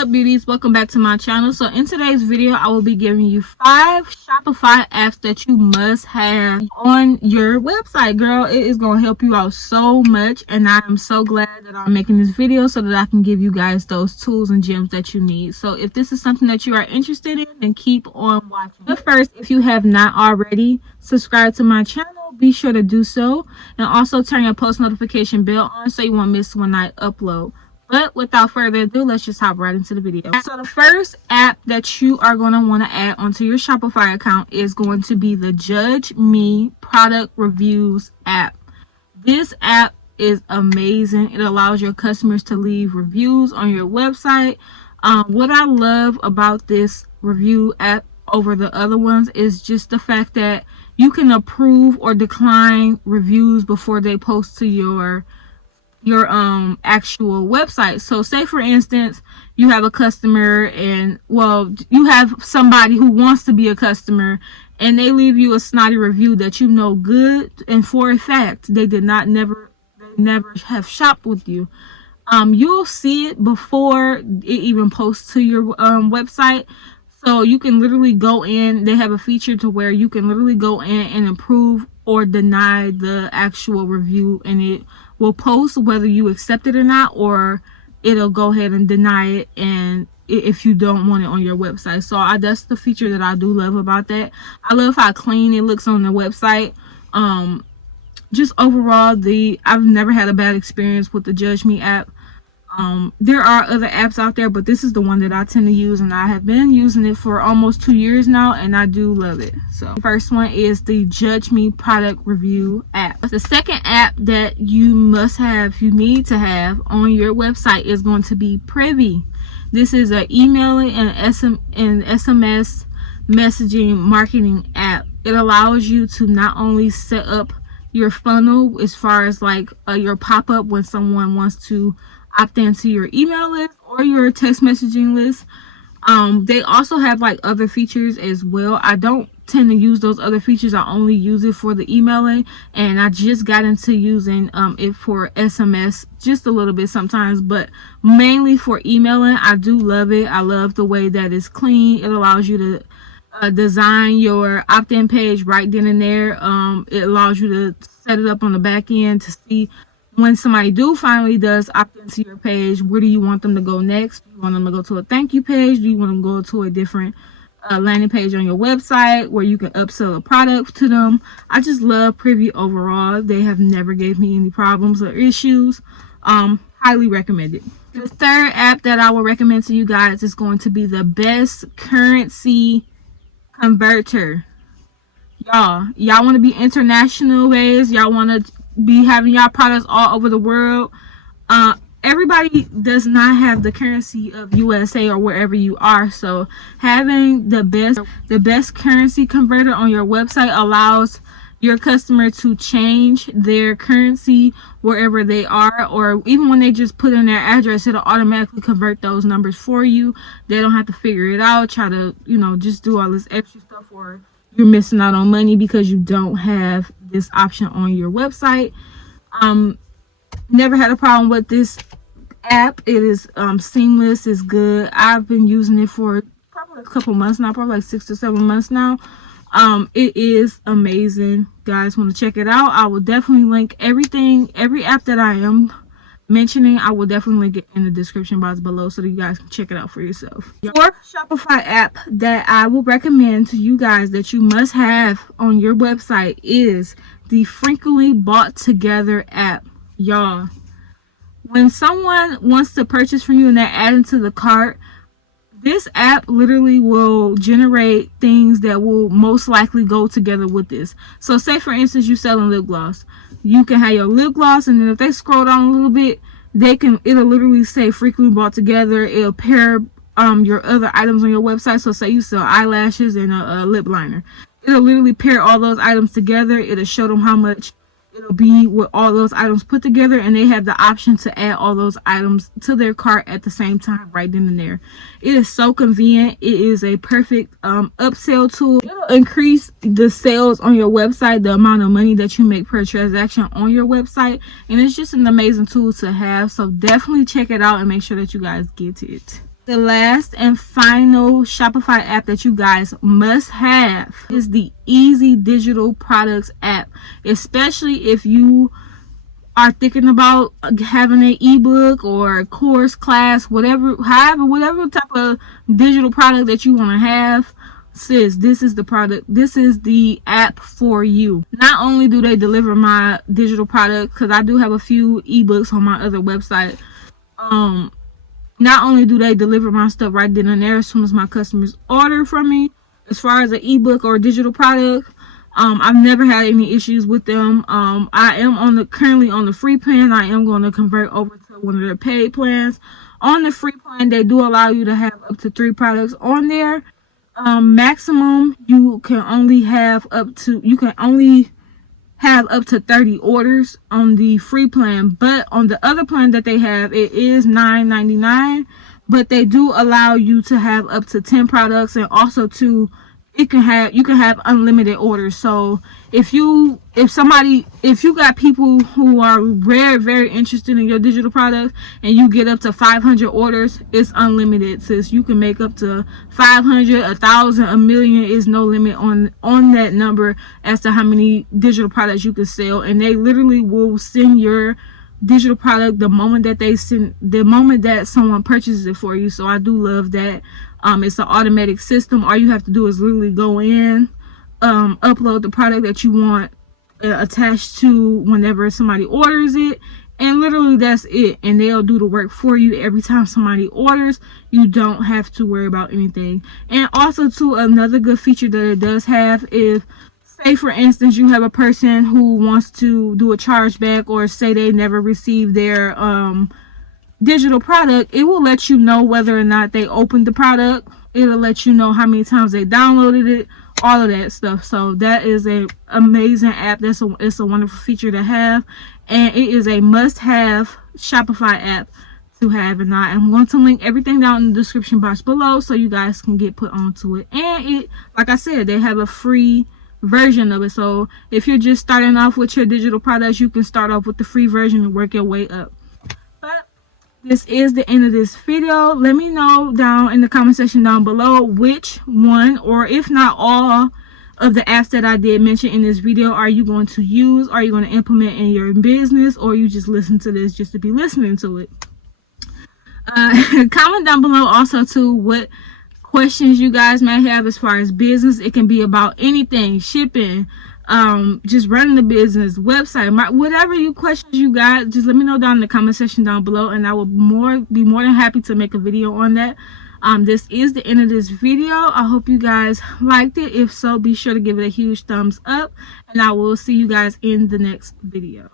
up, beauties? Welcome back to my channel. So in today's video, I will be giving you 5 Shopify apps that you must have on your website. Girl, it is going to help you out so much, and I am so glad that I'm making this video so that I can give you guys those tools and gems that you need. So if this is something that you are interested in, then keep on watching. But first, if you have not already subscribed to my channel, be sure to do so, and also turn your post notification bell on so you won't miss when I upload. But without further ado, let's just hop right into the video. So the first app that you are going to want to add onto your Shopify account is going to be the JudgeMe product reviews app. This app is amazing. It allows your customers to leave reviews on your website. What I love about this review app over the other ones is just the fact that you can approve or decline reviews before they post to your actual website. So say for instance you have a customer, and you have somebody who wants to be a customer, and they leave you a snotty review that you know good and for a fact they never have shopped with you. You'll see it before it even posts to your website. So you can literally go in. They have a feature to where you can literally go in and approve or deny the actual review, and it will post whether you accept it or not, or it'll go ahead and deny it and if you don't want it on your website. So that's the feature that I do love about that. I love how clean it looks on the website. Just overall, I've never had a bad experience with the JudgeMe app. There are other apps out there, but this is the one that I tend to use, and I have been using it for almost 2 years now, and I do love it. So the first one is the JudgeMe product review app. The second app that you need to have on your website is going to be Privy. This is an emailing and SMS messaging marketing app. It allows you to not only set up your funnel as far as like your pop-up when someone wants to opt into your email list or your text messaging list. They also have like other features as well. I don't tend to use those other features. I only use it for the emailing, and I just got into using it for SMS just a little bit sometimes, but mainly for emailing. I do love it. I love the way that it's clean. It allows you to design your opt-in page right then and there. It allows you to set it up on the back end to see when somebody finally does opt into your page, where do you want them to go next? Do you want them to go to a thank you page? Do you want them to go to a different landing page on your website where you can upsell a product to them? I just love Privy overall. They have never gave me any problems or issues. Highly recommended. The third app that I will recommend to you guys is going to be the best currency converter. Y'all want to be international ways. Y'all want to be having y'all products all over the world. Everybody does not have the currency of USA or wherever you are, so having the best currency converter on your website allows your customer to change their currency wherever they are, or even when they just put in their address, it'll automatically convert those numbers for you. They don't have to figure it out, try to just do all this extra stuff, or you're missing out on money because you don't have this option on your website. Never had a problem with this app. It is seamless. It's good. I've been using it for probably a couple months now, probably like 6 to 7 months now. It is amazing. Guys want to check it out, I will definitely link every app that I am mentioning. I will definitely link it in the description box below so that you guys can check it out for yourself. Fourth Shopify app that I will recommend to you guys that you must have on your website is the Frequently Bought Together app. Y'all, when someone wants to purchase from you and they're adding to the cart, this app literally will generate things that will most likely go together with this. So say for instance you selling lip gloss. You can have your lip gloss, and then if they scroll down a little bit, it'll literally say frequently bought together. It'll pair your other items on your website. So say you sell eyelashes and a lip liner. It'll literally pair all those items together. It'll show them how much it'll be with all those items put together, and they have the option to add all those items to their cart at the same time right then and there. It is so convenient. It is a perfect upsell tool. It'll increase the sales on your website, the amount of money that you make per transaction on your website, and it's just an amazing tool to have. So definitely check it out and make sure that you guys get it. The last and final Shopify app that you guys must have is the Easy Digital Products app, especially if you are thinking about having an ebook or a course, class, whatever type of digital product that you want to have. Sis, this is the product. This is the app for you. Not only do they deliver my digital product, because I do have a few ebooks on my other website. Not only do they deliver my stuff right then and there as soon as my customers order from me, as far as an ebook or a digital product, I've never had any issues with them. I am currently on the free plan. I am going to convert over to one of their paid plans. On the free plan, they do allow you to have up to 3 products on there. Maximum, you can only have up to 30 orders on the free plan, but on the other plan that they have, it is $9.99, but they do allow you to have up to 10 products, and also you can have unlimited orders. So if you got people who are very interested in your digital product and you get up to 500 orders, it's unlimited, sis. You can make up to 500, 1,000, a million. Is no limit on that number as to how many digital products you can sell, and they literally will send your digital product the moment that someone purchases it for you. So I do love that. It's an automatic system. All you have to do is literally go in, upload the product that you want attached to whenever somebody orders it, and literally that's it, and they'll do the work for you every time somebody orders. You don't have to worry about anything. And also too, another good feature that it does have is, say for instance you have a person who wants to do a chargeback, or say they never received their digital product, it will let you know whether or not they opened the product. It'll let you know how many times they downloaded it, all of that stuff. So that is a amazing app. It's a wonderful feature to have, and it is a must-have Shopify app to have. And I am going to link everything down in the description box below so you guys can get put onto it. And it, like I said, they have a free version of it. So if you're just starting off with your digital products, you can start off with the free version and work your way up. But this is the end of this video. Let me know down in the comment section down below which one, or if not all, of the apps that I did mention in this video are you going to use, are you going to implement in your business, or you just listen to this just to be listening to it. Comment down below also too what questions you guys may have as far as business. It can be about anything, shipping, just running the business, website, whatever questions you got, just let me know down in the comment section down below, and I will be more than happy to make a video on that. This is the end of this video. I hope you guys liked it. If so, be sure to give it a huge thumbs up, and I will see you guys in the next video.